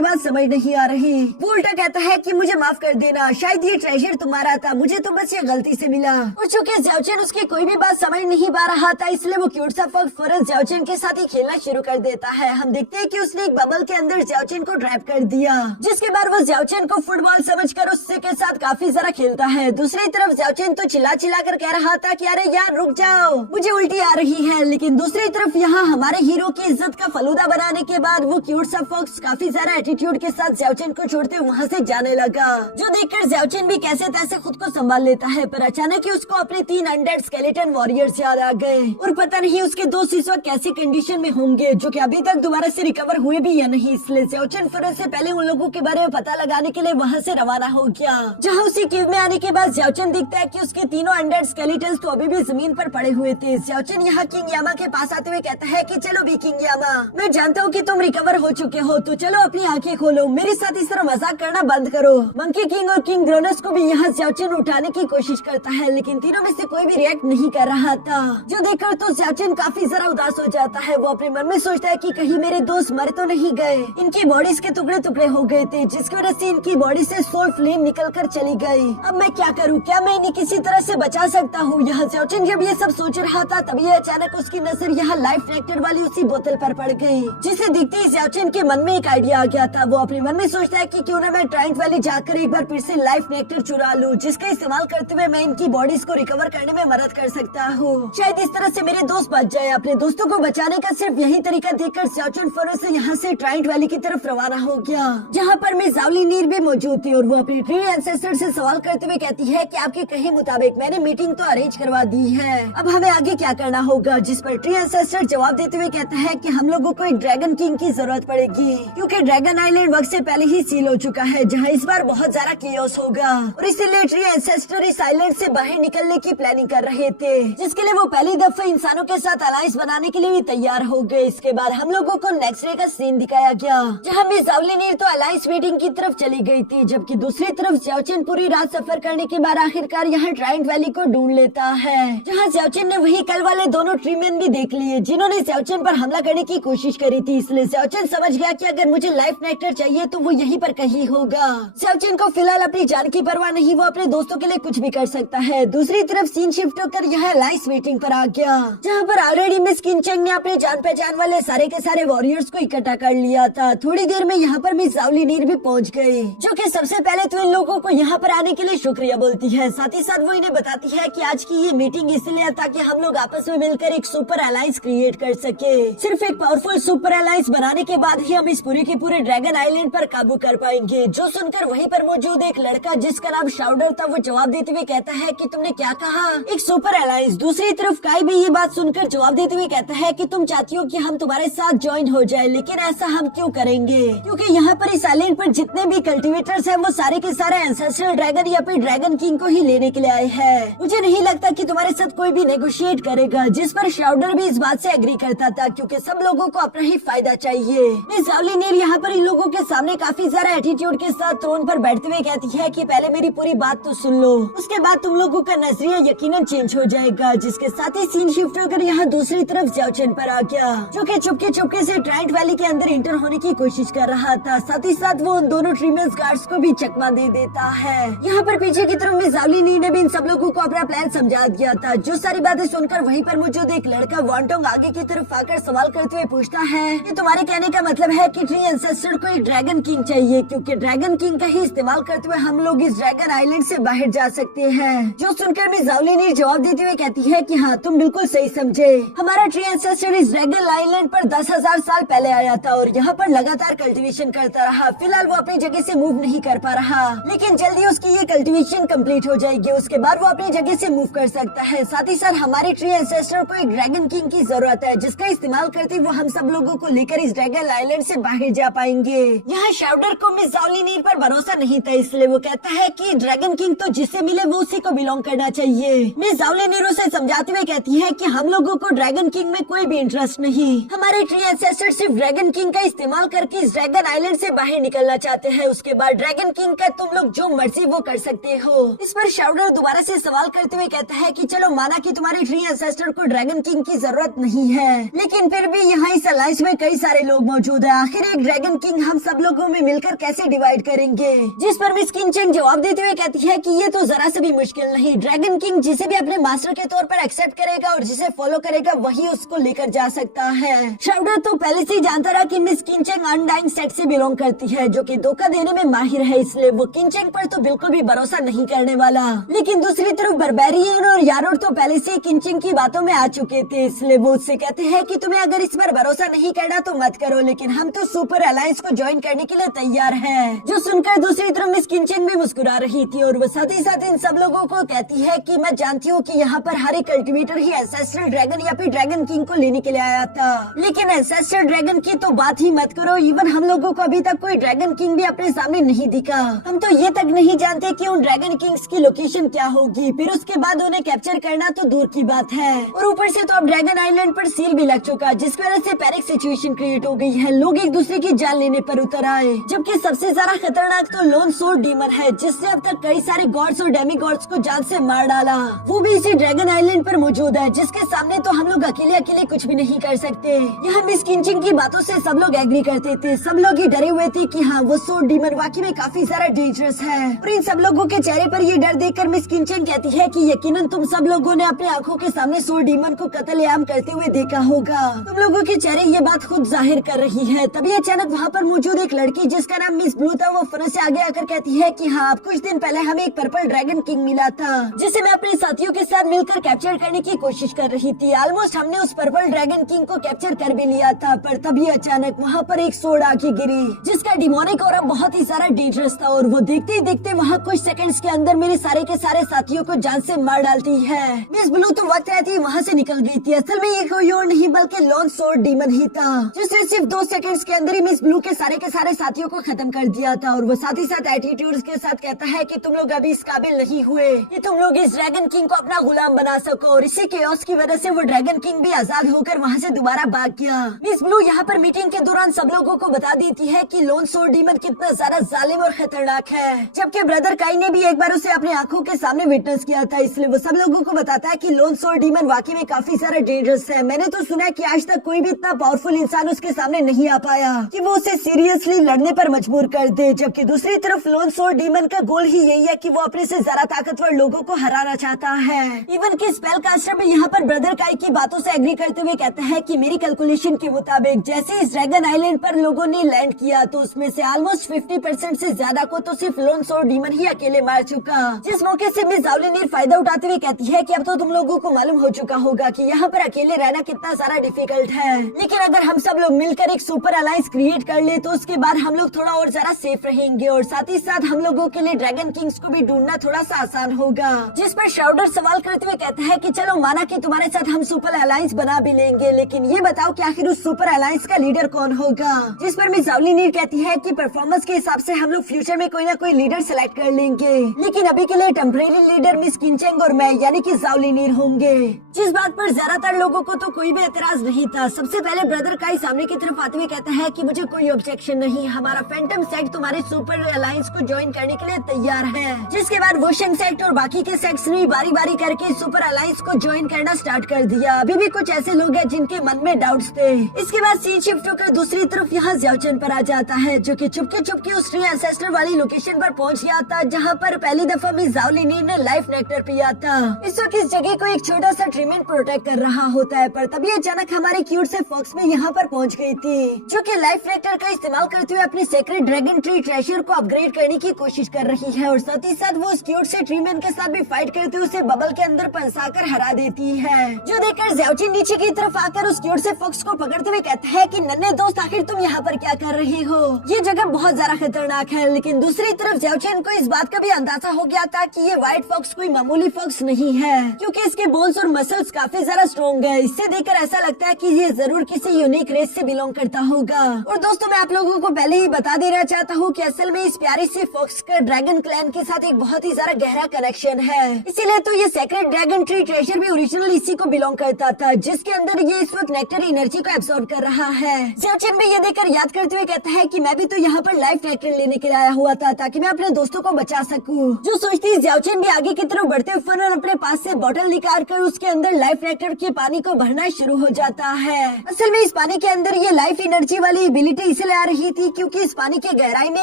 बात समझ नहीं आ रही। वो उल्टा कहता है कि मुझे माफ कर देना, शायद ये ट्रेजर तुम्हारा था, मुझे तो बस ये गलती से मिला। और चूंकि ज़्याओचेन उसकी कोई भी बात समझ नहीं पा रहा था, इसलिए वो क्यूट सा फॉक्स फौरन ज़्याओचेन के साथ ही खेलना शुरू कर देता है। हम देखते हैं कि उसने एक बबल के अंदर ज़्याओचेन को ट्रैप कर दिया, जिसके बाद वो ज़्याओचेन को फुटबॉल समझकर उससे के साथ काफी ज्यादा खेलता है। दूसरी तरफ ज़्याओचेन तो चिल्ला चिल्ला कर कह रहा था कि अरे यार रुक जाओ, मुझे उल्टी आ रही है। लेकिन दूसरी तरफ यहाँ हमारे हीरो की इज्जत का फलूदा बनाने के बाद वो क्यूट सा फॉक्स काफी ज्यादा एटीट्यूड के साथ ज़्याओचेन को छोड़ते वहाँ से जाने लगा, जो देखकर ज़्याओचेन भी कैसे तैसे खुद को संभाल लेता है। पर अचानक ही उसको अपने 3 अनडेड स्केलेटन वॉरियर्स याद आ गए, और पता नहीं उसके दोस्त इस वक्त कैसी कंडीशन में होंगे, जो कि अभी तक दोबारा से रिकवर हुए भी या नहीं। इसलिए ज़्याओचेन फौरन से पहले उन लोगों के बारे में पता लगाने के लिए वहाँ से रवाना हो गया। जहाँ उसी केव में आने के बाद ज़्याओचेन दिखता है कि उसके तीनों अनडेड स्केलेटन्स तो अभी भी जमीन पर पड़े हुए थे। ज़्याओचेन यहाँ किंग यामा के पास आते हुए कहता है कि चलो भी किंग यामा, मैं जानता हूँ कि तुम रिकवर हो चुके हो, तो चलो अपनी आंखें खोलो, मेरे साथ इस तरह मजाक करना बंद करो। मंकी किंग और किंग ग्रोनस को भी यहाँ ज़्याओचेन उठाने की कोशिश करता है, लेकिन तीनों में से कोई भी रिएक्ट नहीं कर रहा था, जो देखकर तो ज़्याओचेन काफी जरा उदास हो जाता है। वो अपने मन में सोचता है कि कहीं मेरे दोस्त मर तो नहीं गए, इनकी बॉडीज के टुकड़े टुकड़े हो गए थे, जिसकी वजह से इनकी बॉडी से सोल फ्लेम निकल कर चली गई। अब मैं क्या करूँ, क्या मैं इन्हें किसी तरह से बचा सकता हूँ? यहाँ ज़्याओचेन जब ये सब सोच रहा था, तभी अचानक उसकी नजर यहाँ लाइफ नेक्टर वाली उसी बोतल पर पड़ गई, जिसे देखते ही ज़्याओचेन के मन में एक आइडिया आ गया था। वो अपने मन में सोचता है कि क्यों ना मैं ट्राइंट वैली जाकर एक बार फिर से लाइफ नेक्टर चुरा लूं, जिसका इस्तेमाल करते हुए मैं इनकी बॉडीज को रिकवर करने में मदद कर सकता हूँ। शायद इस तरह से मेरे दोस्त बच जाए। अपने दोस्तों को बचाने का सिर्फ यही तरीका देखकर ज़्याओचेन फौरन से यहाँ से ट्राइंट वैली की तरफ रवाना हो गया, जहाँ पर मिस ज़ाओलिनीर भी मौजूद थी, और वो अपने ट्री एंसेस्टर से सवाल करते हुए कहती है कि आपके कहे मुताबिक मैंने मीटिंग तो अरेंज करवा दी है, अब हमें आगे क्या करना होगा? जिस पर ट्री एंसेस्टर जवाब देते हुए कहता है कि हम लोगों को एक ड्रैगन किंग की जरूरत पड़ेगी, क्योंकि ड्रैगन आइलैंड वक्त से पहले ही सील हो चुका है, जहाँ इस बार बहुत ज्यादा केओस होगा, और इसीलिए ट्री एंसेस्टर इस आइलैंड से बाहर निकलने की प्लानिंग कर रहे थे, जिसके लिए वो पहली दफा इंसानों के साथ अलायंस बनाने के लिए भी तैयार हो गए। इसके बाद हम लोगों को नेक्स्ट डे का सीन दिखाया गया, जहाँ मिस ज़ाओलिनीर तो अलायंस मीटिंग की तरफ चली गई थी, जबकि दूसरी तरफ ज़्याओचेन पूरी रात सफर करने के बाद आखिरकार यहाँ ट्राइंट वैली को ढूंढ लेता है, जहाँ ज़्याओचेन ने वही कल वाले दोनों ट्रीमैन भी देख लिए, जिन्होंने ज़्याओचेन पर हमला करने की कोशिश करी थी। इसलिए ज़्याओचेन समझ गया कि अगर मुझे लाइफ नेक्टर चाहिए तो वो यहीं पर कहीं होगा। ज़्याओचेन को फिलहाल अपनी जान की परवाह नहीं, वो अपने दोस्तों के लिए कुछ भी कर सकता है। दूसरी तरफ सीन शिफ्ट होकर यह अलायंस मीटिंग पर आ गया, जहाँ पर ऑलरेडी मिस किनचेंग ने अपने जान पहचान वाले सारे के सारे वॉरियर्स को इकट्ठा कर लिया था। थोड़ी देर में यहाँ पर मिस ज़ाओलिनीर भी पहुँच गयी, जो कि सबसे पहले तो इन लोगों को यहाँ पर आने के लिए शुक्रिया बोलती है। साथ ही साथ वो इन्हें बताती है कि आज की ये मीटिंग इसलिए ताकि हम लोग आपस में मिलकर एक सुपर अलायंस क्रिएट कर सके। सिर्फ एक पावरफुल सुपर अलायंस बनाने के बाद ही हम इस पूरी की के पूरे ड्रैगन आइलैंड पर काबू कर पाएंगे। जो सुनकर वहीं पर मौजूद एक लड़का जिसका नाम शाउडर था वो जवाब देते हुए कहता है कि तुमने क्या कहा, एक सुपर अलायंस। दूसरी तरफ काई भी ये बात सुनकर जवाब देते हुए कहता है कि तुम चाहती हो कि हम तुम्हारे साथ ज्वाइन हो जाए, लेकिन ऐसा हम क्यों करेंगे, क्योंकि यहाँ पर इस आइलैंड पर जितने भी कल्टिवेटर्स हैं वो सारे के सारे एंसेस्ट्रल ड्रैगन या फिर ड्रैगन किंग को ही लेने के लिए आए हैं। मुझे नहीं लगता कि तुम्हारे साथ कोई भी नेगोशिएट करेगा। जिस पर शाउडर भी इस बात से एग्री करता था, क्योंकि सब लोगों को अपना ही फायदा चाहिए। मिस जावलिनीर यहाँ पर इन लोगों के सामने काफी सारा एटीट्यूड के साथ थ्रोन पर बैठते हुए कहती है कि पहले मेरी पूरी बात तो सुन लो, उसके बाद तुम लोगों का नजरिया यकीनन चेंज हो जाएगा। जिसके साथ ही सीन शिफ्ट होकर यहाँ दूसरी तरफ जाओचन पर आ गया, जो कि चुपके से ट्राइट वैली के अंदर इंटर होने की कोशिश कर रहा था। साथ ही साथ वो उन दोनों ट्रीमेंस गार्ड्स को भी चकमा दे देता है। यहाँ पर पीछे की तरफ मिस जावलिनीर ने भी इन सब लोगों को अपना प्लान समझा दिया था। जो सारी बातें सुनकर वहीं पर मौजूद एक लड़का वांटोंग आगे की तरफ आकर सवाल करते हुए पूछता है कि तुम्हारे कहने का मतलब है कि ट्री एंसेस्टर को एक ड्रैगन किंग चाहिए, क्योंकि ड्रैगन किंग का ही इस्तेमाल करते हुए हम लोग इस ड्रैगन आइलैंड से बाहर जा सकते हैं। जो सुनकर मिस जावलिनीर जवाब देते हुए कहती है कि हाँ, तुम बिल्कुल सही समझे। हमारा ट्री एंसेस्टर इस ड्रैगन आइलैंड पर 10,000 साल पहले आया था और यहाँ पर लगातार कल्टीवेशन करता रहा। फिलहाल वो अपनी जगह से मूव नहीं कर पा रहा, लेकिन जल्दी उसकी ये कल्टीवेशन कंप्लीट हो जाएगी। उसके बाद वो अपनी जगह से मूव कर सकता है। साथ ही साथ हमारे ट्री एंसेस्टर को एक ड्रैगन किंग की जरूरत है, जिसका इस्तेमाल करते वो हम सब लोगों को लेकर इस ड्रैगन आइलैंड से बाहर जा पाएंगे। यहाँ शाउडर को मिस जावलिनीर पर भरोसा नहीं था, इसलिए वो कहता है कि ड्रैगन किंग तो जिसे मिले वो उसी को बिलोंग करना चाहिए। मिस जावलिनीर उसे समझाते हुए कहती है कि हम लोगों को ड्रैगन किंग में कोई भी इंटरेस्ट नहीं। हमारे ट्री एंसेस्टर सिर्फ ड्रैगन किंग का इस्तेमाल करके इस ड्रैगन आइलैंड से बाहर निकलना चाहते हैं। उसके बाद ड्रैगन किंग का तुम लोग जो मर्जी वो कर सकते हो। इस पर शाउडर दोबारा से सवाल करते हुए कहता है कि चलो माना कि तुम्हारे ट्री एंसेस्टर को ड्रैगन किंग की जरूरत नहीं है, लेकिन फिर भी यहाँ इस अलायंस में कई सारे लोग मौजूद है। आखिर एक ड्रैगन किंग हम सब लोगों में मिलकर कैसे डिवाइड करेंगे। जिस पर मिस किंचन जवाब देते हुए कहती है कि ये तो जरा से भी मुश्किल नहीं। ड्रैगन किंग जिसे भी अपने मास्टर के तौर पर एक्सेप्ट करेगा और जिसे फॉलो करेगा वही उसको लेकर जा सकता है। शाउडर तो पहले से ही जानता रहा कि मिस किंचन अनडाइंग सेट से बिलोंग करती है, जो कि धोखा देने में माहिर है, इसलिए वो किंचन पर तो बिल्कुल भी भरोसा नहीं करने वाला। लेकिन दूसरी तरफ बर्बेरियन और यारोड तो पहले से किंचन की बातों में आ चुके थे, इसलिए वो उससे कहते हैं कि तुम्हें अगर इस पर भरोसा नहीं करना तो मत करो, लेकिन हम तो सुपर अलायंस को ज्वाइन करने के लिए तैयार हैं। जो सुनकर दूसरी तरफ मिस किंचन भी मुस्कुरा रही थी और वो साथ ही साथ इन सब लोगों को कहती है कि मैं जानती हूँ कि यहाँ पर हर एक कल्टिवेटर ही एंसेस्ट्रल ड्रैगन या फिर ड्रैगन किंग को लेने के लिए आया था, लेकिन एंसेस्ट्रल ड्रैगन की तो बात ही मत करो। इवन हम लोगों को अभी तक कोई ड्रैगन किंग भी अपने सामने नहीं दिखा। हम तो ये तक नहीं जानते कि उन ड्रैगन किंग्स की लोकेशन क्या होगी, फिर उसके बाद उन्हें कैप्चर करना तो दूर की बात है। और ऊपर से तो अब ड्रैगन आइलैंड पर सील भी लग चुका, जिसकी वजह से पैनिक सिचुएशन क्रिएट हो गई है। लोग एक दूसरे की जान लेने पर उतर आए, जबकि सबसे ज्यादा खतरनाक तो लोन सोर्ड डीमन है, जिसने अब तक कई सारे गॉड्स और डेमी गॉड्स को जान से मार डाला। वो भी इसी ड्रैगन आइलैंड पर मौजूद है, जिसके सामने तो हम लोग अकेले अकेले कुछ भी नहीं कर सकते। यहाँ मिस किंचन की बातों से सब लोग एग्री करते थे। सब लोग ही डरे हुए थे कि हाँ, वो सोर्ड डीमन वाकई में काफी सारा डेंजरस है। और इन सब लोगों के चेहरे पर ये डर देखकर मिस किंचन कहती है कि यकीनन तुम सब लोगों ने अपने आंखों के सामने सोर्ड डीमन को कत्लेआम करते हुए देखा होगा। तुम लोगों के चेहरे ये बात खुद जाहिर कर रही है। तभी अचानक वहाँ पर मौजूद एक लड़की जिसका नाम मिस ब्लू था, वो फन से आगे आकर कहती है कि हाँ, कुछ दिन पहले हमें एक पर्पल ड्रैगन किंग मिला था, जिसे मैं अपने साथियों के साथ मिलकर कैप्चर करने की कोशिश कर रही थी। ऑलमोस्ट हमने उस पर्पल ड्रैगन किंग को कैप्चर कर भी लिया था, पर तभी अचानक वहाँ पर एक सोर्ड आके गिरी, जिसका डिमोनिक ऑरा बहुत ही सारा डेंजरस था और वो देखते ही देखते वहाँ कुछ सेकंड्स के अंदर मेरे सारे के सारे साथियों को जान से मार डालती है। मिस ब्लू तो वक्त रहती ही वहाँ से निकल गई थी। असल में ये कोई और नहीं बल्कि लॉन सोर्ड डीमन ही था, जिसने सिर्फ 2 सेकंड्स के अंदर ही मिस ब्लू के सारे साथियों को खत्म कर दिया था। और वो साथ ही साथ एटीट्यूड के साथ कहता है कि तुम लोग अभी इस काबिल नहीं हुए कि तुम लोग इस ड्रैगन किंग को अपना गुलाम बना सको। और इसी केओस की वजह से वो ड्रैगन किंग भी आजाद होकर वहाँ से दोबारा भाग गया। मिस ब्लू यहाँ पर मीटिंग के दौरान सब लोगों को बता देती है कि लोन सोर्ड डीमन कितना ज्यादा जालिम और खतरनाक है, जबकि ब्रदर काई ने भी एक बार उसे अपने आंखों के सामने विटनेस किया था। इसलिए वो सब लोगों को बताता है कि लोन सोर्ड डीमन वाकई में काफी सारा डेंजरस है। मैंने तो सुना है कि आज तक कोई भी इतना पावरफुल इंसान उसके सामने नहीं आ पाया कि वो उसे सीरियसली लड़ने पर मजबूर कर दे। जबकि दूसरी तरफ लोन सोर्ड डीमन का गोल ही यही है कि वो अपने से ज्यादा ताकतवर लोगों को हराना चाहता है। इवन कि स्पेल कास्टर भी यहाँ पर ब्रदर काई की बातों से एग्री करते हुए कहता है कि मेरी कैलकुलेशन के मुताबिक जैसे इस ड्रैगन आइलैंड पर लोगों ने लैंड किया तो उसमें से ऑलमोस्ट 50% से ज्यादा को तो सिर्फ लोन सोर्ड डीमन ही अकेले मार चुका। जिस मौके से मिस जावलिनीर फायदा उठाते हुए कहती है कि अब तो तुम लोगों को मालूम हो चुका होगा कि यहाँ पर अकेले रहना कितना सारा डिफिकल्ट है, लेकिन अगर हम सब लोग मिलकर एक सुपर अलायंस क्रिएट कर ले तो उसके बाद हम लोग थोड़ा और ज्यादा सेफ रहेंगे और साथ ही साथ हम लोगों के लिए ड्रैगन किंग्स को भी ढूंढना थोड़ा सा आसान होगा। जिस पर श्राउडर सवाल करते हुए कहता है कि चलो माना कि तुम्हारे साथ हम सुपर अलायंस बना भी लेंगे, लेकिन ये बताओ कि आखिर उस सुपर अलायंस का लीडर कौन होगा। जिस पर मिस जावलिनीर कहती है कि परफॉर्मेंस के हिसाब से हम लोग फ्यूचर में कोई ना कोई लीडर सेलेक्ट कर लेंगे, लेकिन अभी के लिए टेम्परेरी लीडर मिस किनचेंग और मैं यानी कि जावलिनीर होंगे। जिस बात पर ज्यादातर लोगों को तो कोई भी एतराज नहीं था। सबसे पहले ब्रदर काई सामने की तरफ आते हुए कहता है कि मुझे कोई ऑब्जेक्शन नहीं, हमारा फैंटम सेक्ट तुम्हारे सुपर अलायंस को ज्वाइन करने के लिए तैयार है। जिसके बाद वोशंग सेक्ट और बाकी के सेक्ट्स ने बारी बारी करके सुपर अलायंस को ज्वाइन करना स्टार्ट कर दिया। अभी भी कुछ ऐसे लोग हैं जिनके मन में डाउट्स थे। इसके बाद सीन शिफ्ट होकर दूसरी तरफ यहाँ ज़्याओचेन पर आ जाता है, जो कि चुपके उस ट्री एंसेस्टर वाली लोकेशन पर पहुँच गया था जहाँ पर पहली दफा मिस जावलिनीर ने लाइफ नेक्टर पिया था। इस वक्त इस जगह को एक छोटा सा ट्रीमेंट प्रोटेक्ट कर रहा होता है, पर तभी अचानक हमारी क्यूट से फॉक्स में यहाँ पर पहुँच गई थी, जो कि लाइफ नेक्टर का इस्तेमाल करते हुए अपने सेक्रेट ड्रैगन ट्री ट्रेजर को अपग्रेड करने की कोशिश कर रही है और साथ ही साथ वो उस क्यूट से ट्रीमैन के साथ भी फाइट करते हुए उसे बबल के अंदर फंसाकर हरा देती है। जो देखकर ज़्याओचेन नीचे की तरफ आकर उस क्यूट से फॉक्स को पकड़ते हुए कहता है कि नन्हे दोस्त आखिर तुम यहाँ पर क्या कर रही हो, ये जगह बहुत ज्यादा खतरनाक है। लेकिन दूसरी तरफ ज़्याओचेन को इस बात का भी अंदाजा हो गया था कि ये व्हाइट फॉक्स कोई मामूली फॉक्स नहीं है, क्योंकि इसके बोन्स और मसल्स काफी ज्यादा स्ट्रॉन्ग है। इससे देखकर ऐसा लगता है कि ये जरूर किसी यूनिक रेस से बिलोंग करता होगा। और दोस्तों मैं आप लोगों को पहले ही बता देना चाहता हूँ कि असल में इस प्यारी सी फॉक्स का ड्रैगन क्लैन के साथ एक बहुत ही ज्यादा गहरा कनेक्शन है, इसीलिए तो ये सेक्रेट ड्रैगन ट्री ट्रेजर भी ओरिजिनल इसी को बिलोंग करता था, जिसके अंदर ये इस वक्त नेक्टर एनर्जी को एब्सॉर्ब कर रहा है। ज़्याओचेन भी ये देखकर याद करते हुए कहता है कि मैं भी तो यहाँ पर लाइफ नेक्टर लेने के लिए आया हुआ था ताकि मैं अपने दोस्तों को बचा सकूं। जो सोचती ज़्याओचेन भी आगे की तरफ बढ़ते हुए फौरन अपने पास से बोतल निकाल कर उसके अंदर लाइफ नेक्टर के पानी को भरना शुरू हो जाता है। असल में इस पानी के अंदर ये लाइफ एनर्जी वाली एबिलिटी इसलिए आ रही थी क्योंकि इस पानी के गहराई में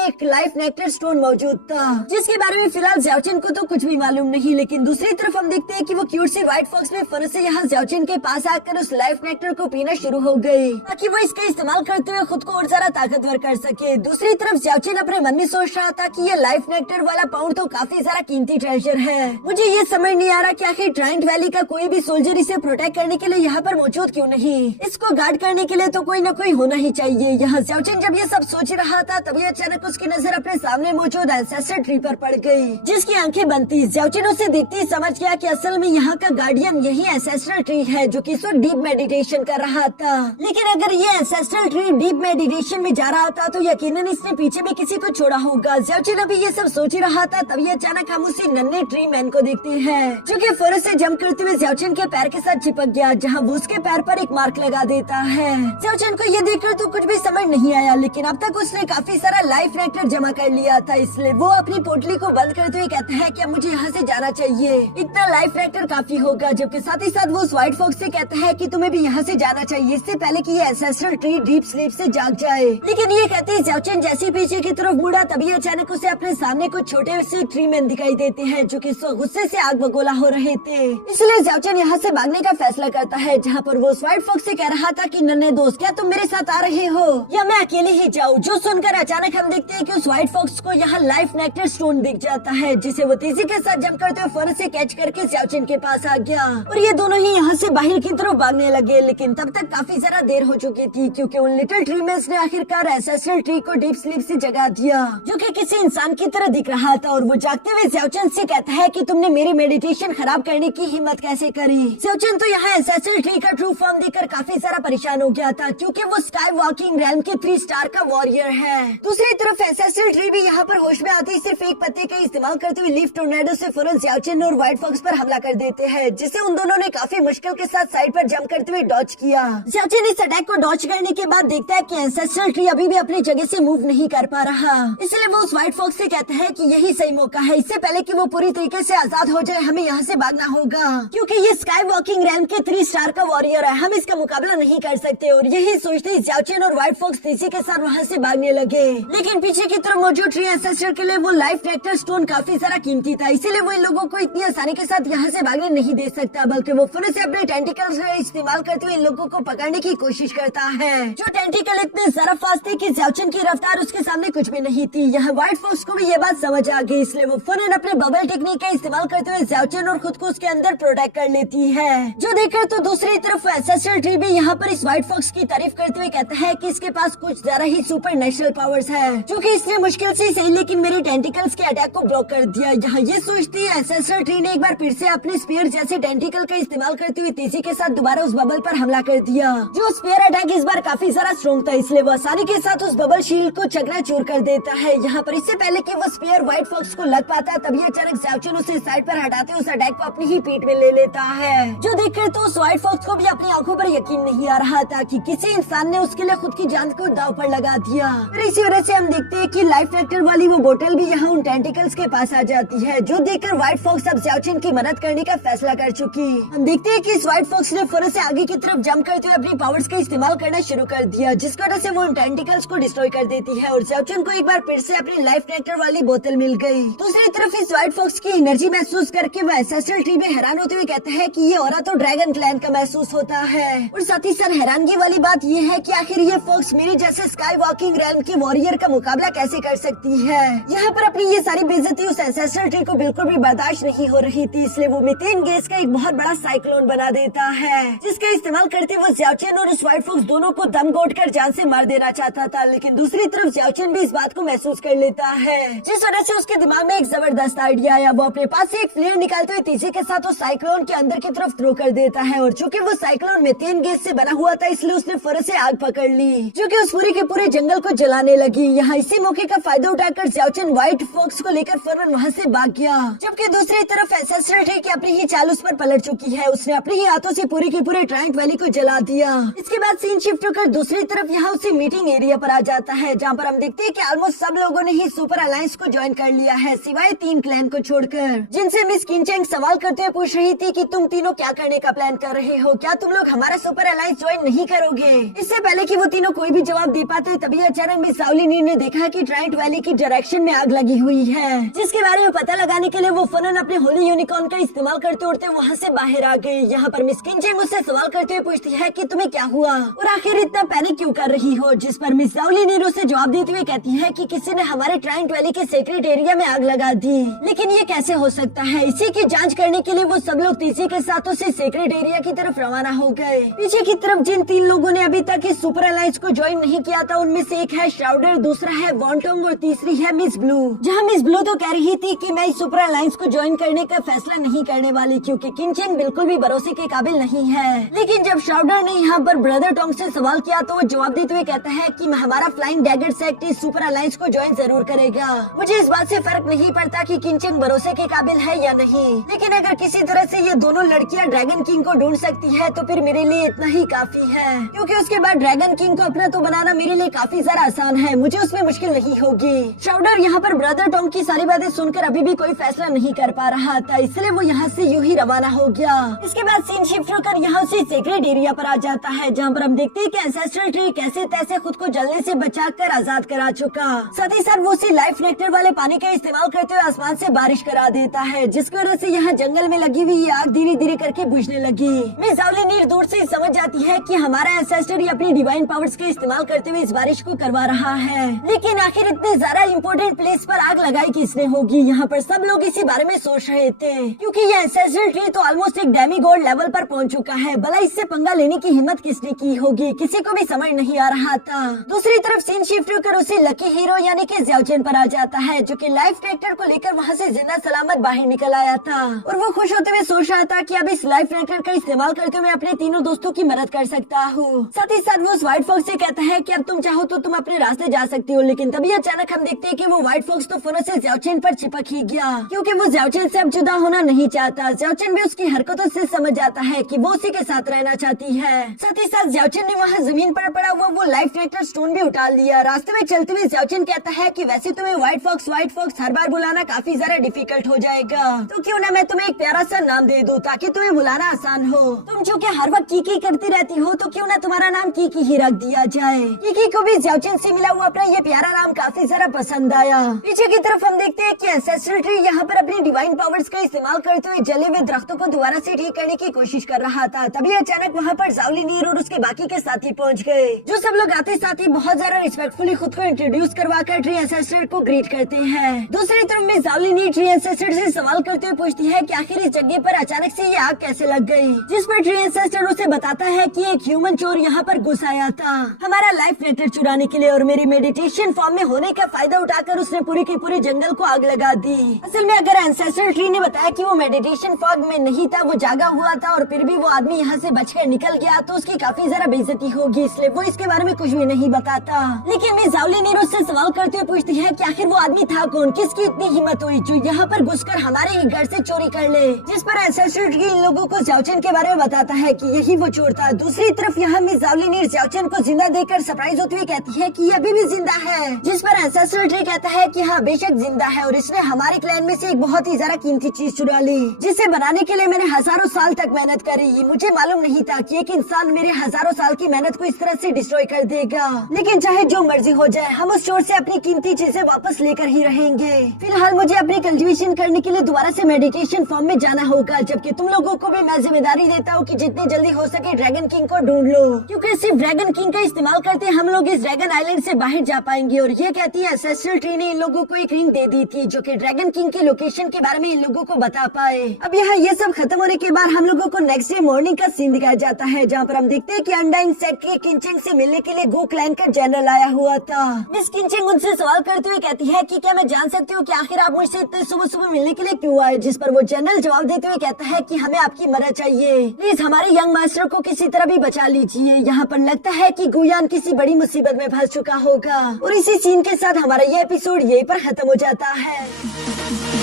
एक लाइफ नेक्टर स्टोन मौजूद था, जिसके बारे में फिलहाल ज़्याओचेन को तो कुछ भी मालूम नहीं। लेकिन दूसरी तरफ हम देखते हैं कि वो क्यूट सी व्हाइट फॉक्स में फन से यहाँ ज़्याओचेन के पास आकर उस लाइफ नेक्टर को पीना शुरू हो गई ताकि वो इसका इस्तेमाल करते हुए खुद को और ज्यादा ताकतवर कर सके। दूसरी तरफ ज़्याओचेन अपने मन में सोच रहा था कि ये लाइफ नेक्टर वाला पाउंड तो काफी ज्यादा कीमती ट्रेजर है। मुझे ये समझ नहीं आ रहा कि आखिर ट्राइडेंट वैली का कोई भी सोल्जर इसे प्रोटेक्ट करने के लिए यहाँ पर मौजूद क्यों नहीं। इसको गार्ड करने के लिए तो कोई न कोई होना ही चाहिए। यहाँ ज़्याओचेन जब ये सब सोच रहा था तभी अचानक उसकी नजर अपने सामने मौजूद एंसेस्टर ट्री पर पड़ गई, जिसकी आंखें बंद थी। ज़्याओचेन उसे देखते ही समझ गया कि असल में यहाँ का गार्डियन यही एंसेस्ट्रल ट्री है, जो कि इस वक्त डीप मेडिटेशन कर रहा था। लेकिन अगर ये एंसेस्ट्रल ट्री डीप मेडिटेशन में जा रहा था तो यकीनन इसने पीछे भी किसी को छोड़ा होगा। ज़्याओचेन अभी ये सब सोच ही रहा था तभी अचानक हम उसी नन्हे ट्री मैन को देखते हैं, जो कि फौरन से जंप करते हुए ज़्याओचेन के पैर के साथ चिपक गया, जहाँ वो उसके पैर पर एक मार्क लगा देता है। ज़्याओचेन को ये देखकर तो कुछ भी समझ नहीं आया, लेकिन अब तक उसने काफी सारा लाइफ नेक्टर जमा कर लिया था, इसलिए वो अपनी पोटली को बंद करते हुए कहता है कि अब मुझे यहाँ से जाना चाहिए, इतना लाइफ नेक्टर काफी होगा। जबकि साथ ही साथ वो उस व्हाइट फॉक्स से कहता है कि तुम्हें भी यहाँ से जाना चाहिए इससे पहले कि ये एंसेस्ट्रल ट्री डीप स्लीप से जाग जाए। लेकिन ये कहते ही ज़्याओचेन जैसे पीछे की तरफ मुड़ा तभी अचानक उसे अपने सामने कुछ छोटे से ट्री मैन दिखाई देते हैं, जो कि गुस्से से आग बगोला हो रहे थे। इसलिए ज़्याओचेन यहाँ से भागने का फैसला करता है, जहाँ पर वो उस व्हाइट फॉक्स से कह रहा था कि नन्हे दोस्त क्या तुम मेरे साथ आ रहे हो या मैं अकेले ही जाऊँ। जो सुनकर अचानक हम देखते हैं कि उस व्हाइट फॉक्स को यहाँ लाइफ नेक्टर स्टोन दिख जाता है, जिसे वो तेजी के साथ जंप करते हुए फौरन से कैच करके ज़्याओचेन के पास आ गया और ये दोनों ही यहाँ से बाहर की तरफ भागने लगे। लेकिन तब तक काफी ज्यादा देर हो चुकी थी, क्योंकि उन लिटिल ट्री मैन्स ने आखिरकार एंसेस्ट्रल ट्री को डीप स्लीप से जगा दिया, जो कि किसी इंसान की तरह दिख रहा था। और वो जागते हुए ज़्याओचेन से कहता है कि तुमने मेरी मेडिटेशन खराब करने की हिम्मत कैसे करी। ज़्याओचेन तो यहाँ एंसेस्ट्रल ट्री का ट्रू फॉर्म देखकर काफी सारा परेशान हो गया था, क्योंकि वो स्काई वॉकिंग रैम के 3 स्टार का वॉरियर है। दूसरी तरफ एंसेस्ट्रल ट्री भी यहाँ पर होश में आते ही सिर्फ एक पत्ते का इस्तेमाल करते हुए लीफ टोर्नेडो से फौरन ज़्याओचेन और व्हाइट फॉक्स पर हमला कर देते हैं, जिसे उन दोनों ने काफी मुश्किल के साथ साइड पर जंप करते हुए डॉज किया। ज़्याओचेन इस अटैक को डॉज करने के बाद देखता है कि एंसेस्ट्रल ट्री अभी भी अपनी जगह से मूव नहीं कर पा रहा, इसलिए वो उस व्हाइट फॉक्स से कहता है कि यही सही मौका है, इससे पहले कि वो पूरी तरीके से आजाद हो जाए हमें यहाँ से भागना होगा, क्योंकि ये स्काई वॉकिंग रैम के 3 स्टार का वॉरियर है, हम इसका मुकाबला नहीं कर सकते। और यही सोचते ज़्याओचेन और व्हाइट फॉक्स तेजी के साथ वहाँ से भागने लगे। लेकिन पीछे की तरफ मौजूद ट्री एंसेस्टर के लिए वो लाइफ नेक्टर स्टोन काफी सारा कीमती था, इसीलिए वो इन लोगों को इतनी आसानी के साथ यहाँ से भागने नहीं दे सकता, बल्कि वो फिर से अपने टेंटिकल्स का इस्तेमाल करते हुए इन लोगों को पकड़ने की कोशिश करता है। जो टेंटिकल इतने ज्यादा फास्ट थे कि ज़्याओचेन की रफ्तार उसके सामने कुछ भी नहीं थी। यहाँ व्हाइट फॉक्स को भी ये बात समझ आ गई, इसलिए वो फौरन अपने बबल टेक्निक का इस्तेमाल करते हुए ज़्याओचेन और खुद को उसके अंदर प्रोटेक्ट कर लेती है। जो देखकर तो दूसरी तरफ एंसेस्ट्रल ट्री भी यहाँ पर इस व्हाइट फॉक्स की तारीफ करते हुए कहता है कि इस उसके पास कुछ ज्यादा ही सुपर नेचुरल पावर्स है, जो कि इसने मुश्किल से सही लेकिन मेरे टेंटिकल्स के अटैक को ब्लॉक कर दिया। यहाँ ये सोचती है एंसेस्टर ट्री ने एक बार फिर से अपने स्पीयर जैसे टेंटिकल का इस्तेमाल करते हुए तेजी के साथ दोबारा उस बबल पर हमला कर दिया। जो स्पीयर अटैक इस बार काफी ज्यादा स्ट्रॉन्ग था, इसलिए वो आसानी के साथ उस बबल शील्ड को चकनाचूर कर देता है। यहाँ पर इससे पहले कि वो स्पीयर व्हाइट फॉक्स को लग पाता है, तभी अचानक ज़ाओचन उसे साइड पर हटाते उस अटैक को अपनी ही पीठ में ले लेता है। जो देखकर तो उस व्हाइट फॉक्स को भी अपनी आंखों पर यकीन नहीं आ रहा था कि किसी इंसान ने उसके लिए खुद की जान को दांव पर लगा दिया। फिर इसी वजह से हम देखते हैं कि लाइफ फैक्टर वाली वो बोतल भी यहाँ उन टेंटिकल्स के पास आ जाती है, जो देखकर व्हाइट फॉक्स अब ज़ाओचन की मदद करने का फैसला कर चुकी। हम देखते हैं कि इस व्हाइट फॉक्स ने फौरन से आगे की तरफ जंप करते हुए अपनी पावर्स का इस्तेमाल करना शुरू कर दिया, जिसकी वजह से वो उन टेंटिकल्स को डिस्ट्रॉय कर देती है और ज़ाओचन को एक बार फिर से अपनी लाइफ नेक्टर वाली बोतल मिल गई। दूसरी तरफ इस व्हाइट फॉक्स की एनर्जी महसूस करके वह एंसेस्ट्रल ट्री में हैरान होते हुए कहता है कि ये ऑरा तो ड्रैगन क्लैन का महसूस होता है। और साथ ही साथ हैरानगी वाली बात ये है कि आखिर ये फॉक्स मेरे जैसे स्काई वॉकिंग रैम की वॉरियर का मुकाबला कैसे कर सकती है। यहाँ पर अपनी ये सारी बेइज्जती उस एंसेस्ट्रल ट्री को बिल्कुल भी बर्दाश्त नहीं हो रही थी, इसलिए वो मीथेन गैस का एक बहुत बड़ा साइक्लोन बना देता है, जिसका इस्तेमाल करते वो ज़ाओचन और उस व्हाइट फॉक्स दोनों को दम घोट कर जान से मार देना चाहता था। लेकिन दूसरी तरफ ज़ाओचन भी इस बात को महसूस कर लेता है, जिस वजह से उसके दिमाग में एक जबरदस्त आइडिया आया। वो अपने पास से एक फ्लेयर निकालते हुए तेजी के साथ उस साइक्लोन के अंदर की तरफ थ्रो कर देता है और चूंकि वो साइक्लोन मीथेन गैस से बना हुआ था, इसलिए उसने फौरन से आग पकड़ ली, जो कि उस पूरे के पूरे जंगल को जलाने लगी। यहाँ इसी मौके का फायदा उठाकर ज़ाओचन व्हाइट फॉक्स को लेकर फौरन वहाँ से भाग गया, जबकि दूसरी तरफ एंसेस्ट्रल ट्री की अपनी ही चाल उस पर पलट चुकी है। उसने अपने ही हाथों से पूरे के पूरे ट्रायंट वैली को जला दिया। इसके बाद सीन शिफ्ट होकर दूसरी तरफ यहाँ उसी मीटिंग एरिया पर आ जाता है, जहाँ पर हम देखते हैं कि ऑलमोस्ट सब लोगों ने ही सुपर अलायंस को ज्वाइन कर लिया है, सिवाय 3 क्लैन को छोड़कर, जिनसे मिस किनचेंग सवाल करते हुए पूछ रही थी कि तुम तीनों क्या करने का प्लान कर रहे हो, क्या तुम लोग हमारा सुपर अलायंस ज्वाइन नहीं करोगे। इससे पहले कि वो तीनों कोई भी जवाब दे पाते, तभी अचानक मिस ज़ाओलिनी ने देखा कि ट्रायंट वैली की डायरेक्शन में आग लगी हुई है, जिसके बारे में पता लगाने के लिए वो फौरन अपने होली यूनिकॉर्न का इस्तेमाल करते उड़ते वहाँ से बाहर आ गए। यहाँ पर मिस किनचेंग उससे सवाल करते हुए पूछती है कि तुम्हें क्या हुआ और आखिर इतना पैनिक क्यों कर रही हो, जिस पर मिस ज़ाओलिनी उसे जवाब देते हुए कहती है कि किसी ने हमारे ट्रायंट वैली के सीक्रेट एरिया में आग लगा दी, लेकिन ये कैसे हो सकता है। इसी की जांच करने के लिए वो सब लोग तेजी के साथ उसे सीक्रेट एरिया की तरफ रवाना हो गए। पीछे की तरफ जिन 3 लोगों ने अभी तक इस सुपर अलायंस को ज्वाइन नहीं किया था, उनमें से एक है श्राउडर, दूसरा है वॉन्टोंग और तीसरी है मिस ब्लू। जहाँ मिस ब्लू तो कह रही थी कि मैं इस सुपर अलायंस को ज्वाइन करने का फैसला नहीं करने वाली, क्योंकि किनचेंग बिल्कुल भी भरोसे के काबिल नहीं है। लेकिन जब श्राउडर ने यहाँ पर ब्रदर टोंग से सवाल किया, तो वो जवाब देते हुए कहता है कि हमारा फ्लाइंग डैगर सेक्ट इस सुपर अलायंस को ज्वाइन जरूर करेगा। मुझे इस बात से फर्क नहीं पड़ता कि किनचेंग भरोसे के काबिल है या नहीं, लेकिन अगर किसी तरह से ये दोनों लड़कियां ड्रैगन किंग को ढूंढ सकती है, तो फिर मेरे लिए इतना ही काफी है, क्योंकि उसके बाद ड्रैगन किंग को अपना तो बनाना मेरे लिए काफी ज्यादा आसान है, मुझे उसमें मुश्किल नहीं होगी। श्राउडर यहाँ पर ब्रदर टोंग की सारी बातें सुनकर अभी भी कोई फैसला नहीं कर पा रहा था, इसलिए वो यहाँ से यूं ही रवाना हो गया। इसके बाद सीन शिफ्ट होकर यहाँ से सीक्रेट एरिया पर आ जाता है, जहाँ पर हम देखते हैं कि एंसेस्ट्रल ट्री कैसे तैसे खुद को जलने से बचाकर आजाद करा चुका। साथ ही साथ वो उसी लाइफ नेक्टर वाले पानी का इस्तेमाल करते हुए आसमान से बारिश करा देता है, जिसकी वजह से यहाँ जंगल में लगी हुई आग धीरे धीरे करके बुझने लगी। मिस ज़ाओलिनी दूर से समझ जाती है कि हमारा एंसेस्टर ही अपनी डिवाइन पावर्स का इस्तेमाल करते हुए इस बारिश को करवा रहा है, लेकिन आखिर इतने ज्यादा इम्पोर्टेंट प्लेस पर आग लगाई किसने होगी। यहाँ पर सब लोग इसी बारे में सोच रहे थे, क्योंकि ये एंसेस्ट्रल ट्री तो ऑलमोस्ट एक डेमीगॉड लेवल पर पहुँच चुका है, भला इससे पंगा लेने की हिम्मत किसने की होगी, किसी को भी समझ नहीं आ रहा था। दूसरी तरफ सीन शिफ्ट होकर उसे लकी हीरो यानी कि ज़ाओचन पर आ जाता है, जो कि लाइफ ट्रैक्टर को लेकर वहाँ से जिंदा सलामत बाहर निकल आया था, और वो खुश होते हुए सोच रहा था कि अब इस लाइफ ट्रैक्टर का इस्तेमाल करते हुए अपने तीनों दोस्तों की मदद कर सकता हूँ। साथ ही साथ वो उस व्हाइट फॉक्स से कहता है कि अब तुम चाहो तो तुम अपने रास्ते जा सकती हो, लेकिन तभी अचानक हम देखते हैं कि वो व्हाइट फॉक्स तो फौरन से ज़ाओचन पर चिपक ही गया, क्योंकि वो ज़ाओचन से अब जुदा होना नहीं चाहता। ज़ाओचन भी उसकी हरकतों से समझ जाता है कि वो उसी के साथ रहना चाहती है। साथ ही साथ ज़ाओचन ने वहाँ जमीन पर पड़ा हुआ वो लाइफ ट्रैक्टर स्टोन भी उठा लिया। रास्ते में चलते हुए ज़ाओचन कहता है कि वैसे तुम्हें व्हाइट फॉक्स हर बार बुलाना काफी ज्यादा डिफिकल्ट हो जाएगा, तो क्यों ना मैं तुम्हें एक प्यारा सा नाम दे दूं ताकि तुम्हें बुलाना आसान हो। तुम जो कि हर वक्त कीकी करती रहती हो, तो क्यों ना तुम्हारा नाम कीकी ही रख दिया जाए। कीकी को भी ज़ाओचन से मिला हुआ अपना ये प्यारा नाम काफी ज्यादा पसंद आया। पीछे की तरफ हम देखते हैं कि एंसेस्ट्रल ट्री यहाँ पर अपनी डिवाइन पावर्स का इस्तेमाल करते हुए जले हुए दरख्तों को दोबारा से ठीक करने की कोशिश कर रहा था, तभी अचानक वहाँ पर ज़ाओलिनी और उसके बाकी के साथी पहुँच गए, जो सब लोग आते साथ ही बहुत ज्यादा रिस्पेक्टफुली खुद को इंट्रोड्यूस करवाकर ट्री एंसेस्टर को ग्रीट करते हैं। दूसरी तरफ में ज़ाओलिनी ट्री एंसेस्टर से सवाल करते हुए पूछती है कि आखिर इस जगह पर अचानक से ये आग कैसे लग गई, जिस पर ट्री एंसेस्टर उसे बताता है कि एक ह्यूमन चोर यहाँ पर घुस आया था, हमारा लाइफ लेटर चुराने के लिए और मेरी मेडिटेशन फॉर्म में होने का फायदा उठाकर उसने पूरी की पूरी जंगल को आग लगा दी। असल में अगर एंसेस्ट्रल ट्री ने बताया कि वो मेडिटेशन फॉग में नहीं था, वो जागा हुआ था और फिर भी वो आदमी यहाँ से बचकर निकल गया, तो उसकी काफी ज्यादा बेइज्जती होगी, इसलिए वो इसके बारे में कुछ भी नहीं बताता। लेकिन मिस जावलिनीर उससे सवाल करते हुए पूछती है कि आखिर वो आदमी था कौन, किसकी इतनी हिम्मत हुई जो यहाँ पर घुसकर हमारे ही घर से चोरी कर ले। जिस पर एंसेस्ट्रल ट्री इन लोगों को जाओचन के बारे में बताता है कि यही वो चोर था। दूसरी तरफ यहाँ मिस जावलिनीर जाओचन को जिंदा देखकर सरप्राइज होती हुई कहती है कि ये अभी भी जिंदा है, जिस पर एंसेस्ट्रल ट्री कहता है कि हाँ बेशक जिंदा है और इसने हमारे क्लैन में से एक बहुत ही ज्यादा कीमती चीज चुरा ली, जिसे बनाने के लिए मैंने हजारों साल तक मेहनत करी। मुझे मालूम नहीं था कि एक इंसान मेरे हजारों साल की मेहनत को इस तरह से डिस्ट्रॉय कर देगा, लेकिन चाहे जो मर्जी हो जाए हम उस चोर से अपनी कीमती चीजें वापस लेकर ही रहेंगे। फिलहाल मुझे अपनी कल्टीवेशन करने के लिए दोबारा से मेडिटेशन फॉर्म में जाना होगा, जबकि तुम लोगों को भी मैं जिम्मेदारी देता हूँ कि जितनी जल्दी हो सके ड्रैगन किंग को ढूंढ लो, क्योंकि सिर्फ ड्रैगन किंग का इस्तेमाल करते हम लोग इस ड्रैगन आइलैंड से बाहर जा पाएंगे। और ये कहती है एंसेस्ट्रल ट्री ने इन लोगों को एक रिंग दे दी थी जो कि ड्रैगन किंग की लोकेशन के बारे में इन लोगों को बता पाए। अब यहाँ ये सब खत्म होने के बाद हम लोगों को नेक्स्ट डे मॉर्निंग का सीन दिखाया जाता है, जहाँ पर हम देखते हैं कि अनडाइन सेक्ट के किंचेंग से मिलने के लिए गो क्लैन का जनरल आया हुआ था। मिस किंचेंग उनसे सवाल करते हुए कहती है कि क्या मैं जान सकती हूँ कि आखिर आप मुझसे इतने सुबह सुबह मिलने के लिए क्यों आए, जिस पर वो जनरल जवाब देते हुए कहता है कि हमें आपकी मदद चाहिए, प्लीज हमारे यंग मास्टर को किसी तरह भी बचा लीजिए। यहाँ पर लगता है कि गुयान किसी बड़ी मुसीबत में फंस चुका होगा और इसी सीन के साथ हमारा ये एपिसोड यहीं पर खत्म हो जाता है।